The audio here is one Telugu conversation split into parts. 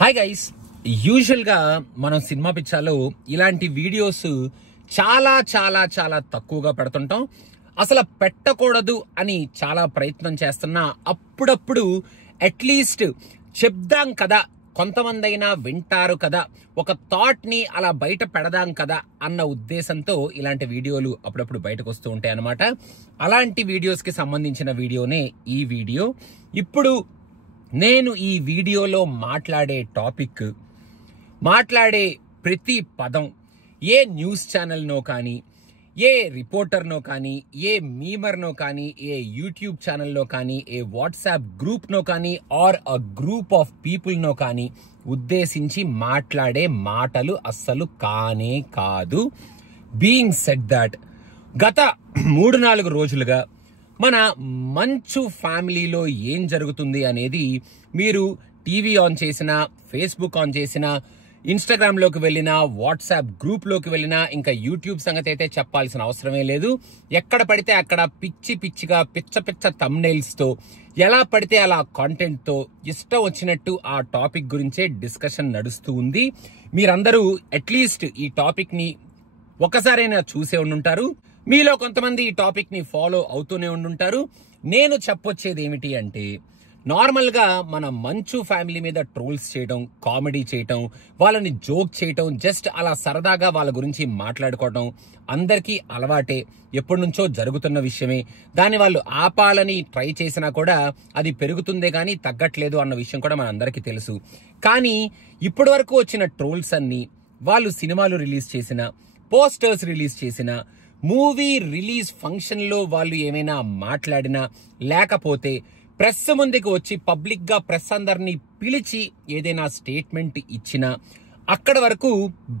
హాయ్ గైస్, యూజువల్ గా మనం సినిమా పిచ్చాలో ఇలాంటి వీడియోస్ చాలా చాలా చాలా తక్కువగా పెడుతుంటాం. అసలు పెట్టకూడదు అని చాలా ప్రయత్నం చేస్తున్నా అప్పుడప్పుడు అట్లీస్ట్ చెప్దాం కదా, కొంతమంది అయినా వింటారు కదా, ఒక థాట్ ని అలా బయట పెడదాం కదా అన్న ఉద్దేశంతో ఇలాంటి వీడియోలు అప్పుడప్పుడు బయటకు వస్తూ ఉంటాయి అన్నమాట. అలాంటి వీడియోస్ కి సంబంధించిన వీడియోనే ఈ వీడియో. ఇప్పుడు నేను ఈ వీడియోలో మాట్లాడే టాపిక్, మాట్లాడే ప్రతి పదం ఏ న్యూస్ ఛానల్నో కానీ, ఏ రిపోర్టర్నో కానీ, ఏ మీమర్నో కానీ, ఏ యూట్యూబ్ ఛానల్లో కానీ, ఏ వాట్సాప్ గ్రూప్నో కానీ, ఆర్ అ గ్రూప్ ఆఫ్ పీపుల్నో కానీ ఉద్దేశించి మాట్లాడే మాటలు అస్సలు కానే కాదు. బీయింగ్ సెడ్ దాట్, గత 3-4 రోజులుగా మన మంచు ఫ్యామిలీలో ఏం జరుగుతుంది అనేది మీరు టీవీ ఆన్ చేసినా, ఫేస్బుక్ ఆన్ చేసినా, ఇన్స్టాగ్రామ్ లోకి వెళ్ళినా, వాట్సాప్ గ్రూప్ లోకి వెళ్ళినా, ఇంకా యూట్యూబ్ సంగతి అయితే చెప్పాల్సిన అవసరమే లేదు. ఎక్కడ పడితే అక్కడ పిచ్చి పిచ్చిగా పిచ్చ పిచ్చ థంబ్నెయిల్స్ తో, ఎలా పడితే అలా కాంటెంట్ తో ఇష్టం వచ్చినట్టు ఆ టాపిక్ గురించే డిస్కషన్ నడుస్తూ ఉంది. మీరందరూ అట్లీస్ట్ ఈ టాపిక్ ని ఒకసారైనా చూసే ఉండుంటారు. మీలో కొంతమంది ఈ టాపిక్ ని ఫాలో అవుతూనే ఉండుంటారు. నేను చెప్పొచ్చేది ఏమిటి అంటే, నార్మల్ గా మన మంచు ఫ్యామిలీ మీద ట్రోల్స్ చేయడం, కామెడీ చేయటం, వాళ్ళని జోక్ చేయటం, జస్ట్ అలా సరదాగా వాళ్ళ గురించి మాట్లాడుకోవడం అందరికీ అలవాటే, ఎప్పటి నుంచో జరుగుతున్న విషయమే. దాన్ని వాళ్ళు ఆపాలని ట్రై చేసినా కూడా అది పెరుగుతుందే కానీ తగ్గట్లేదు అన్న విషయం కూడా మన అందరికీ తెలుసు. కానీ ఇప్పటి వరకు వచ్చిన ట్రోల్స్ అన్ని, వాళ్ళు సినిమాలు రిలీజ్ చేసిన, పోస్టర్స్ రిలీజ్ చేసిన, మూవీ రిలీజ్ ఫంక్షన్ లో వాళ్ళు ఏమైనా మాట్లాడినా, లేకపోతే ప్రెస్ ముందుకు వచ్చి పబ్లిక్ గా ప్రెస్ అందరినీ పిలిచి ఏదైనా స్టేట్మెంట్ ఇచ్చినా, అక్కడ వరకు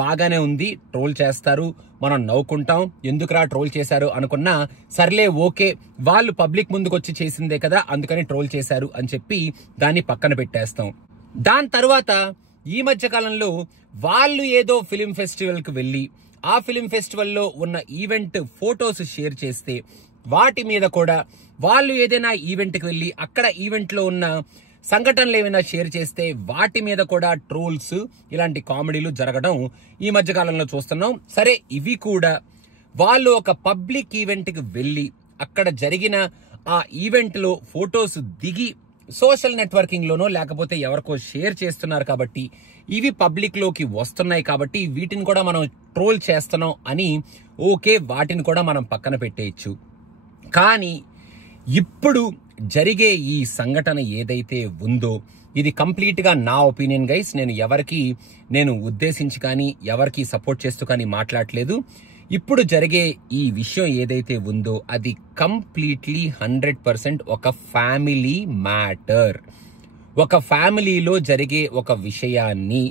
బాగానే ఉంది. ట్రోల్ చేస్తారు, మనం నవ్వుకుంటాం, ఎందుకురా ట్రోల్ చేశారు అనుకున్నా, సర్లే ఓకే, వాళ్ళు పబ్లిక్ ముందుకు వచ్చి చేసిందే కదా అందుకని ట్రోల్ చేశారు అని చెప్పి దాన్ని పక్కన పెట్టేస్తాం. దాని తర్వాత ఈ మధ్య కాలంలో వాళ్ళు ఏదో ఫిలిం ఫెస్టివల్ కు వెళ్ళి, ఆ ఫిలిం ఫెస్టివల్లో ఉన్న ఈవెంట్ ఫోటోస్ షేర్ చేస్తే, వాటి మీద కూడా వాళ్ళు ఏదైనా ఈవెంట్ కి వెళ్ళి అక్కడ ఈవెంట్ లో ఉన్న సంఘటనలు ఏమైనా షేర్ చేస్తే వాటి మీద కూడా ట్రోల్స్, ఇలాంటి కామెడీలు జరగడం ఈ మధ్య కాలంలో చూస్తున్నాం. సరే, ఇవి కూడా వాళ్ళు ఒక పబ్లిక్ ఈవెంట్ కి వెళ్ళి అక్కడ జరిగిన ఆ ఈవెంట్ లో ఫోటోస్ దిగి సోషల్ నెట్వర్కింగ్ లోనో లేకపోతే ఎవరికో షేర్ చేస్తున్నారు కాబట్టి, ఇవి పబ్లిక్ లోకి వస్తున్నాయి కాబట్టి వీటిని కూడా మనం ట్రోల్ చేస్తున్నాం అని ఓకే, వాటిని కూడా మనం పక్కన పెట్టేయచ్చు. కానీ ఇప్పుడు జరిగే ఈ సంఘటన ఏదైతే ఉందో, ఇది కంప్లీట్ గా నా ఒపీనియన్ గైస్. నేను ఉద్దేశించి కానీ ఎవరికి సపోర్ట్ చేస్తూ కానీ మాట్లాడలేదు. ఇప్పుడు జరిగే ఈ విషయం ఏదైతే ఉందో అది కంప్లీట్లీ 100% ఒక ఫ్యామిలీ మ్యాటర్. ఒక ఫ్యామిలీలో జరిగే ఒక విషయాన్ని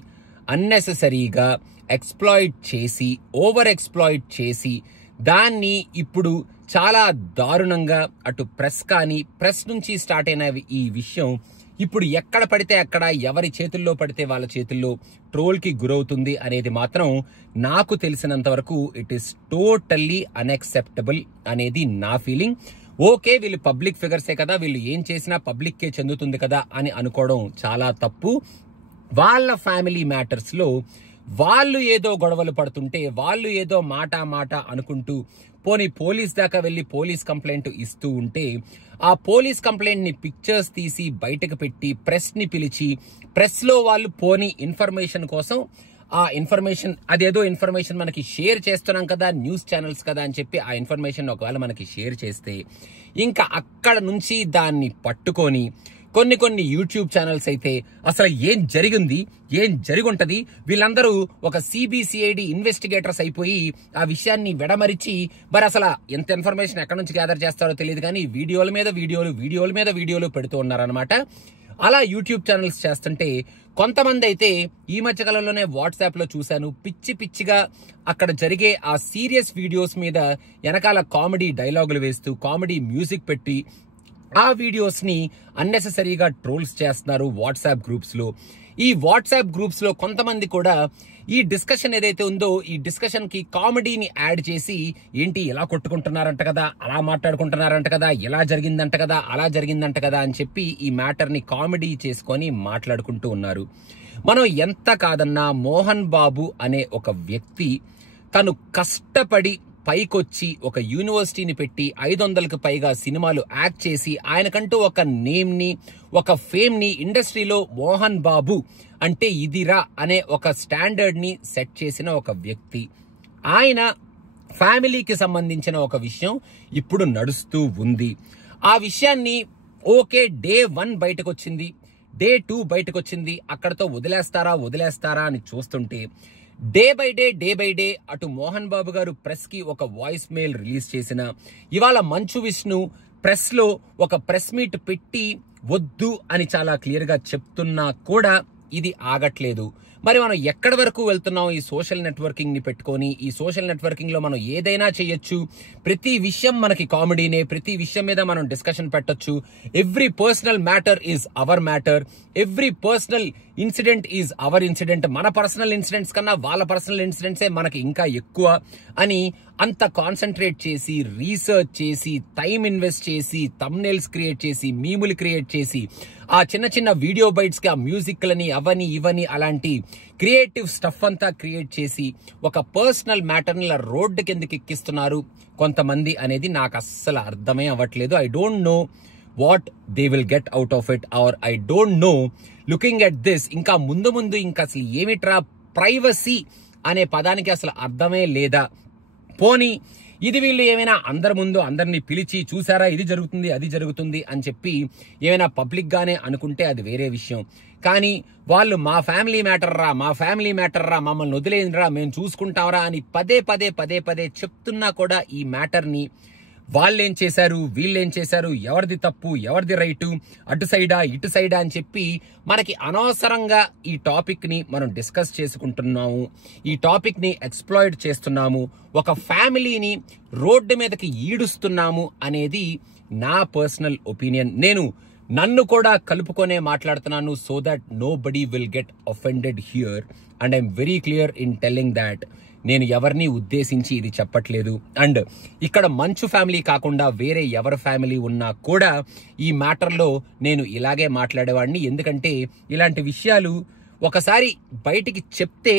అన్నెసెసరీగా ఎక్స్ప్లాయిట్ చేసి, ఓవర్ ఎక్స్ప్లాయిట్ చేసి, దాన్ని ఇప్పుడు చాలా దారుణంగా అటు ప్రెస్ నుంచి స్టార్ట్ అయిన ఈ విషయం ఇప్పుడు ఎక్కడ పడితే అక్కడ, ఎవరి చేతుల్లో పడితే వాళ్ళ చేతుల్లో ట్రోల్ కి గురవుతుంది అనేది మాత్రం నాకు తెలిసినంత వరకు ఇట్ ఈస్ టోటల్లీ అన్ఎక్సెప్టబుల్ అనేది నా ఫీలింగ్. ఓకే, వీళ్ళు పబ్లిక్ ఫిగర్సే కదా, వీళ్ళు ఏం చేసినా పబ్లిక్ కే చెందుతుంది కదా అని అనుకోవడం చాలా తప్పు. వాళ్ళ ఫ్యామిలీ మ్యాటర్స్ లో వాళ్ళు ఏదో గొడవలు పడుతుంటే, వాళ్ళు ఏదో మాట అనుకుంటూ పోనీ పోలీస్ దాకా వెళ్లి పోలీస్ కంప్లైంట్ ఇస్తూ ఉంటే, ఆ పోలీస్ కంప్లైంట్ ని పిక్చర్స్ తీసి బయటకు పెట్టి ప్రెస్ ని పిలిచి, ప్రెస్ లో వాళ్ళు పోనీ ఇన్ఫర్మేషన్ కోసం ఆ ఇన్ఫర్మేషన్, అదేదో ఇన్ఫర్మేషన్ మనకి షేర్ చేస్తున్నాం కదా, న్యూస్ ఛానల్స్ కదా అని చెప్పి ఆ ఇన్ఫర్మేషన్ ఒకవేళ మనకి షేర్ చేస్తే, ఇంకా అక్కడ నుంచి దాన్ని పట్టుకొని కొన్ని యూట్యూబ్ ఛానల్స్ అయితే అసలు ఏం జరిగుంటది, వీళ్ళందరూ ఒక సిబిసిఐడి ఇన్వెస్టిగేటర్స్ అయిపోయి ఆ విషయాన్ని వెడమరిచి, మరి అసలు ఎంత ఇన్ఫర్మేషన్ ఎక్కడి నుంచి గ్యాదర్ చేస్తారో తెలియదు కానీ వీడియోల మీద వీడియోలు పెడుతూ ఉన్నారనమాట. అలా యూట్యూబ్ ఛానల్స్ చేస్తుంటే కొంతమంది అయితే ఈ మధ్య కాలంలోనే వాట్సాప్ లో చూశాను, పిచ్చిగా అక్కడ జరిగే ఆ సీరియస్ వీడియోస్ మీద వెనకాల కామెడీ డైలాగులు వేస్తూ, కామెడీ మ్యూజిక్ పెట్టి ఆ వీడియోస్ ని అన్నెసెసరీగా ట్రోల్స్ చేస్తున్నారు వాట్సాప్ గ్రూప్స్ లో. ఈ వాట్సాప్ గ్రూప్స్ లో కొంతమంది కూడా ఈ డిస్కషన్ ఏదైతే ఉందో, ఈ డిస్కషన్ కి కామెడీని యాడ్ చేసి, ఏంటి ఇలా కొట్టుకుంటున్నారంట కదా, అలా మాట్లాడుకుంటున్నారంట కదా, ఇలా జరిగిందంట కదా, అలా జరిగిందంట కదా అని చెప్పి ఈ మ్యాటర్ ని కామెడీ చేసుకొని మాట్లాడుకుంటూ ఉన్నారు. మనం ఎంత కాదన్నా మోహన్ బాబు అనే ఒక వ్యక్తి తను కష్టపడి పైకొచ్చి ఒక యూనివర్సిటీని పెట్టి 500కి పైగా సినిమాలు యాక్ట్ చేసి ఆయనకంటూ ఒక నేమ్ని ఒక ఫేమ్ని ఇండస్ట్రీలో మోహన్ బాబు అంటే ఇదిరా అనే ఒక స్టాండర్డ్ని సెట్ చేసిన ఒక వ్యక్తి. ఆయన ఫ్యామిలీకి సంబంధించిన ఒక విషయం ఇప్పుడు నడుస్తూ ఉంది. ఆ విషయాన్ని ఓకే డే 1 బయటకు వచ్చింది, డే 2 బయటకు వచ్చింది, అక్కడతో వదిలేస్తారా అని చూస్తుంటే డే బై డే అటు మోహన్ బాబు గారు ప్రెస్ కి ఒక వాయిస్ మెయిల్ రిలీజ్ చేసిన, ఇవాళ మంచు విష్ణు ప్రెస్ లో ఒక ప్రెస్ మీట్ పెట్టి వద్దు అని చాలా క్లియర్ గా చెప్తున్నా కూడా ఇది ఆగట్లేదు. మరి మనం ఎక్కడి వరకు వెళ్తున్నాం ఈ సోషల్ నెట్వర్కింగ్ ని పెట్టుకొని? ఈ సోషల్ నెట్వర్కింగ్ లో మనం ఏదైనా చేయొచ్చు, ప్రతి విషయం మనకి కామెడీనే, ప్రతి విషయం మీద మనం డిస్కషన్ పెట్టొచ్చు. Every personal matter is our matter, every personal incident is our incident. మన పర్సనల్ ఇన్సిడెంట్స్ కన్నా వాళ్ళ పర్సనల్ ఇన్సిడెంట్సే మనకి ఇంకా ఎక్కువ అని అంత కాన్సన్ట్రేట్ చేసి, రీసెర్చ్ చేసి, టైం ఇన్వెస్ట్ చేసి, థంబ్నెయిల్స్ క్రియేట్ చేసి, మీములు క్రియేట్ చేసి, ఆ చిన్న చిన్న వీడియో బైట్స్ కి ఆ మ్యూజిక్లని అవని ఇవని అలాంటి క్రియేటివ్ స్టఫ్ అంతా క్రియేట్ చేసి ఒక పర్సనల్ మ్యాటర్ని ఇలా రోడ్డు కిందకి ఎక్కిస్తున్నారు కొంతమంది అనేది నాకు అస్సలు అర్థమే అవ్వట్లేదు. I don't know what they will get out of it, or I don't know looking at this. ఇంకా ముందు ఇంకా అసలు ఏమిట్రా ప్రైవసీ అనే పదానికి అసలు అర్థమే లేదా? పోనీ ఇది వీళ్ళు ఏమైనా అందరి ముందు అందరినీ పిలిచి చూసారా ఇది జరుగుతుంది అది జరుగుతుంది అని చెప్పి ఏమైనా పబ్లిక్ గానే అనుకుంటే అది వేరే విషయం. కానీ వాళ్ళు మా ఫ్యామిలీ మ్యాటర్ రా మమ్మల్ని వదిలేయండిరా మేము చూసుకుంటాంరా అని పదే చెప్తున్నా కూడా ఈ మ్యాటర్ని వాళ్ళేం చేశారు వీళ్ళేం చేశారు, ఎవరిది తప్పు ఎవరిది రైటు, అటు సైడా ఇటు సైడా అని చెప్పి మనకి అనవసరంగా ఈ టాపిక్ ని మనం డిస్కస్ చేసుకుంటున్నాము, ఈ టాపిక్ ని ఎక్స్ప్లాయిట్ చేస్తున్నాము, ఒక ఫ్యామిలీని రోడ్డు మీదకి ఈడుస్తున్నాము అనేది నా పర్సనల్ ఒపీనియన్. నన్ను కూడా కలుపుకొనే మాట్లాడుతున్నాను so that nobody will get offended here and I'm very clear in telling that నేను ఎవరిని ఉద్దేశించి ఇది చెప్పట్లేదు. అండ్ ఇక్కడ మంచు ఫ్యామిలీ కాకుండా వేరే ఎవరి ఫ్యామిలీ ఉన్నా కూడా ఈ మ్యాటర్లో నేను ఇలాగే మాట్లాడేవాడిని. ఎందుకంటే ఇలాంటి విషయాలు ఒకసారి బయటికి చెప్తే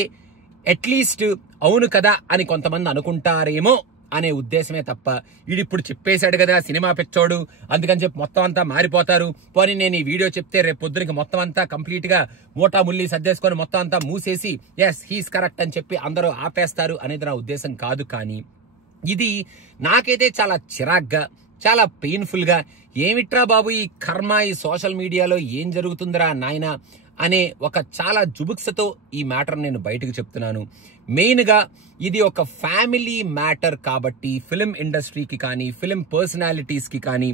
అట్లీస్ట్ అవును కదా అని కొంతమంది అనుకుంటారేమో అనే ఉద్దేశమే తప్ప వీడిప్పుడు చెప్పేశాడు కదా సినిమా పిచ్చోడు అందుకని చెప్పి మొత్తం అంతా మారిపోతారు, పోనీ నేను ఈ వీడియో చెప్తే రేపు పొద్దునకి మొత్తం అంతా కంప్లీట్ గా మూటా ముల్లి సర్దేసుకొని మొత్తం అంతా మూసేసి ఎస్ హీస్ కరెక్ట్ అని చెప్పి అందరూ ఆపేస్తారు అనేది నా ఉద్దేశం కాదు. కానీ ఇది నాకైతే చాలా చిరాగ్గా చాలా పెయిన్ఫుల్ గా ఏమిట్రా బాబు ఈ కర్మ ఈ సోషల్ మీడియాలో ఏం జరుగుతుందిరా నాయనా అనే ఒక చాలా జుబుక్సతో ఈ మ్యాటర్ నేను బయటకు చెప్తున్నాను. మెయిన్ గా ఇది ఒక ఫ్యామిలీ మ్యాటర్ కాబట్టి ఫిలిం ఇండస్ట్రీకి కానీ ఫిలిం పర్సనాలిటీస్ కి కానీ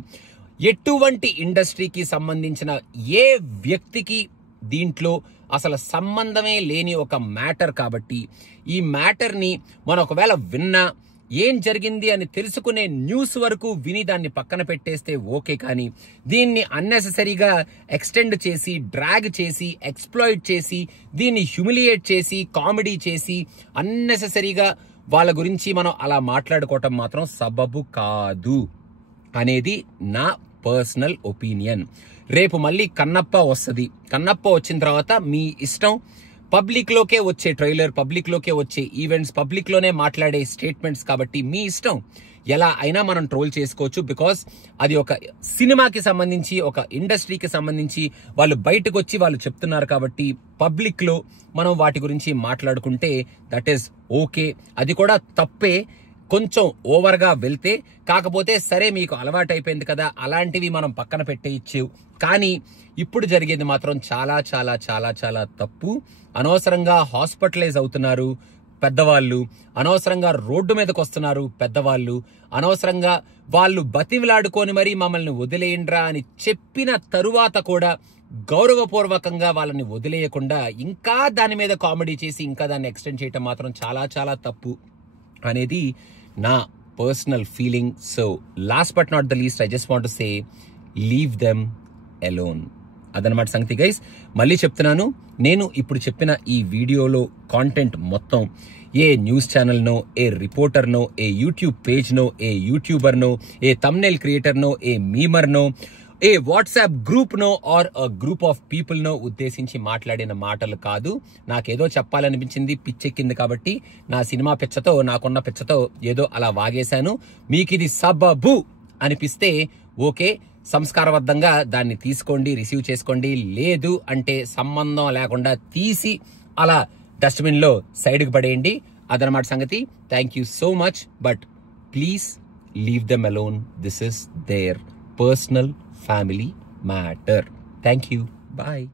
ఎటువంటి ఇండస్ట్రీకి సంబంధించిన ఏ వ్యక్తికి దీంట్లో అసలు సంబంధమే లేని ఒక మ్యాటర్ కాబట్టి ఈ మ్యాటర్ ని మనం ఒకవేళ విన్నా ఏం జరిగింది అని తెలుసుకునే న్యూస్ వరకు విని దాన్ని పక్కన పెట్టేస్తే ఓకే, కానీ దీన్ని అన్నెసెసరీగా ఎక్స్టెండ్ చేసి డ్రాగ్ చేసి ఎక్స్ప్లాయిట్ చేసి దీన్ని హ్యూమిలియేట్ చేసి కామెడీ చేసి అన్నెసెసరీగా వాళ్ళ గురించి మనం అలా మాట్లాడుకోవటం మాత్రం సబబు కాదు అనేది నా పర్సనల్ ఒపీనియన్. రేపు మళ్ళీ కన్నప్ప వస్తుంది, కన్నప్ప వచ్చిన తర్వాత మీ ఇష్టం, పబ్లిక్ లోకే వచ్చే ట్రైలర్, పబ్లిక్ లోకే వచ్చే ఈవెంట్స్, పబ్లిక్ లోనే మాట్లాడే స్టేట్మెంట్స్ కాబట్టి మీ ఇష్టం, ఎలా అయినా మనం ట్రోల్ చేసుకోవచ్చు. బికాస్ అది ఒక సినిమాకి సంబంధించి ఒక ఇండస్ట్రీకి సంబంధించి వాళ్ళు బయటకు వచ్చి వాళ్ళు చెప్తున్నారు కాబట్టి పబ్లిక్ లో మనం వాటి గురించి మాట్లాడుకుంటే దట్ ఈస్ ఓకే. అది కూడా తప్పే కొంచెం ఓవర్ గా వెళ్తే, కాకపోతే సరే మీకు అలవాటు అయిపోయింది కదా అలాంటివి మనం పక్కన పెట్టేయచ్చు. కానీ ఇప్పుడు జరిగేది మాత్రం చాలా చాలా చాలా చాలా తప్పు. అనవసరంగా హాస్పిటలైజ్ అవుతున్నారు పెద్దవాళ్ళు, అనవసరంగా రోడ్డు మీదకి వస్తున్నారు పెద్దవాళ్ళు, అనవసరంగా వాళ్ళు బతిమిలాడుకొని మరీ మమ్మల్ని వదిలేయండ్రా అని చెప్పిన తరువాత కూడా గౌరవపూర్వకంగా వాళ్ళని వదిలేయకుండా ఇంకా దాని మీద కామెడీ చేసి ఇంకా దాన్ని ఎక్స్టెండ్ చేయటం మాత్రం చాలా చాలా తప్పు అనేది నా personal feeling. So last but not the least I just want to say leave them alone. అదనమాట సంగతి గైస్. మళ్ళీ చెప్తున్నాను, నేను ఇప్పుడు చెప్పిన ఈ వీడియోలో కాంటెంట్ మొత్తం ఏ న్యూస్ ఛానల్నో, ఏ రిపోర్టర్నో, ఏ యూట్యూబ్ పేజ్నో, ఏ యూట్యూబర్నో, ఏ థంబ్నెయిల్ క్రియేటర్నో, ఏ మీమర్నో, ఏ వాట్సాప్ గ్రూప్ నో ఆర్ గ్రూప్ ఆఫ్ పీపుల్ నో ఉద్దేశించి మాట్లాడిన మాటలు కాదు. నాకేదో చెప్పాలనిపించింది, పిచ్చెక్కింది కాబట్టి నా సినిమా పిచ్చతో, నాకున్న పిచ్చతో ఏదో అలా వాగేశాను. మీకు ఇది సబబు అనిపిస్తే ఓకే, సంస్కారబద్ధంగా దాన్ని తీసుకోండి, రిసీవ్ చేసుకోండి. లేదు అంటే సంబంధం లేకుండా తీసి అలా డస్ట్బిన్ లో సైడ్కి పడేయండి. అదనమాట సంగతి. Thank you so much, but please leave them alone. This is there personal family matter. Thank you. Bye.